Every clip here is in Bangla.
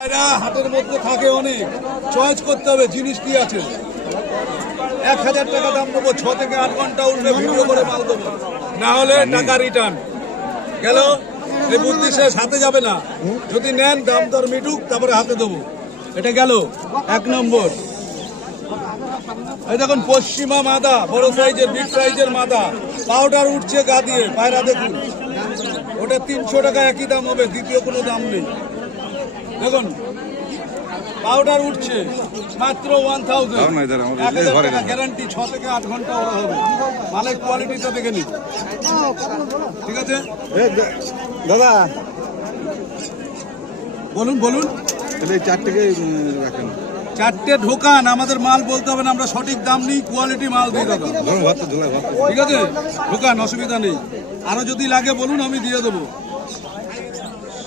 হাটের মধ্যে থাকে অনেক চয়েস করতে হবে জিনিস কি আছে। 1000 টাকা দাম দেবো, 6 থেকে 8 ঘন্টা উঠবে ভিডিও করে মাল দেবো, না হলে টাকা রিটার্ন গেল। এই বুদ্ধি শেষ, হাতে যাবে না। যদি নেন দাম দর মিটুক তারপরে হাতে দেবো। এটা গেল 1 নম্বর। এই দেখুন পশ্চিমা মাদা, বড় সাইজের বিগ সাইজের মাদা, পাউডার উঠছে গা দিয়ে, পায়রা দেখুন। ওটা 300 টাকা একই দাম হবে, দ্বিতীয় কোনো দাম নেই। দেখুন পাউডার উঠছে মাত্র 1000 গ্যারান্টি, 6 থেকে 8 ঘন্টা ওরা হবে। মালের কোয়ালিটিটা দেখে নিন, ঠিক আছে দাদা? বলুন বলুন। 4 থেকে রাখেন। 4টে ঢোকান, আমাদের মাল বলতে হবে না, আমরা সঠিক দাম নিই, কোয়ালিটি মাল দিই দাদা, ঠিক আছে? ঢোকান, অসুবিধা নেই। আরো যদি লাগে বলুন, আমি দিয়ে দেবো।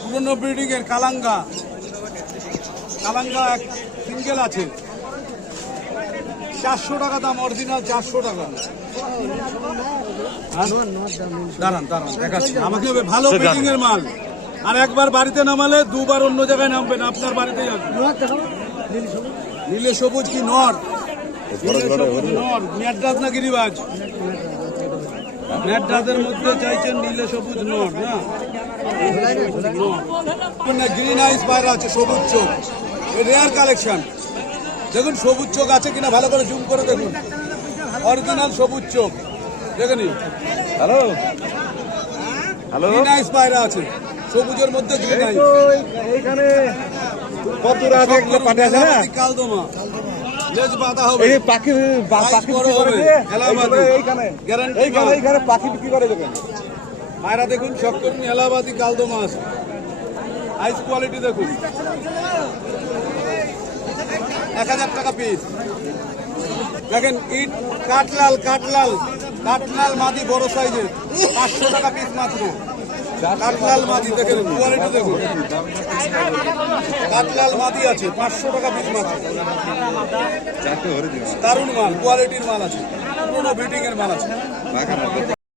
পুরনো ব্রিডিং এর কালাঙ্গা, কালাঙ্গা এক সিঙ্গেল আছে, 400 টাকা দাম, অরিজিনাল 400 টাকা। দাঁড়ান দাঁড়ান দেখাচ্ছি, আমাকে ভালো ব্রিডিং এর মাল। আর একবার বাড়িতে নামালে দুবার অন্য জায়গায় নামবেন, আপনার বাড়িতেই আসবেন। নীলে সবুজ কি নর? নর ম্যাড্রাস না গিরিবাজ? ম্যাড্রাসের মধ্যে চাইছেন নীলে সবুজ নর না? গ্রিন আইস পায়রা আছে, সবুজ চোখ, রেয়ার কালেকশন। দেখুন সবুজ চোখ আছে কিনা ভালো করে জুম করে দেখুন, অরিজিনাল সবুজ চোখ দেখে নিন। হ্যালো হ্যালো, গ্রিন আইস পায়রা আছে, সবুজের মধ্যে গ্রিন আইস। এইখানে কত রাত একটা পাঠে আছে না? কালদমা লেজ বাঁধা হবে, এই পাখি পাখি বড় হবে, এলাহাবাদি এইখানে গ্যারান্টি। এইখানে পাখি বিক্রি করে দেবেন। পায়রা দেখুন সব করুন, এলাহাবাদি কালদমা আছে, আইস কোয়ালিটি দেখুন। 1000 টাকা পিস। দেখেন ইট কাটলাল, কাটলাল কাটলাল মাদি বড় সাইজের, 500 টাকা পিস মাত্র। কাটলাল মাদি দেখেন, কোয়ালিটি দেখুন। কাটলাল মাদি আছে, 500 টাকা পিস মাত্র। দারুণ মাল, কোয়ালিটির মাল আছে, পুরোনো ব্রিডিং এর মাল আছে।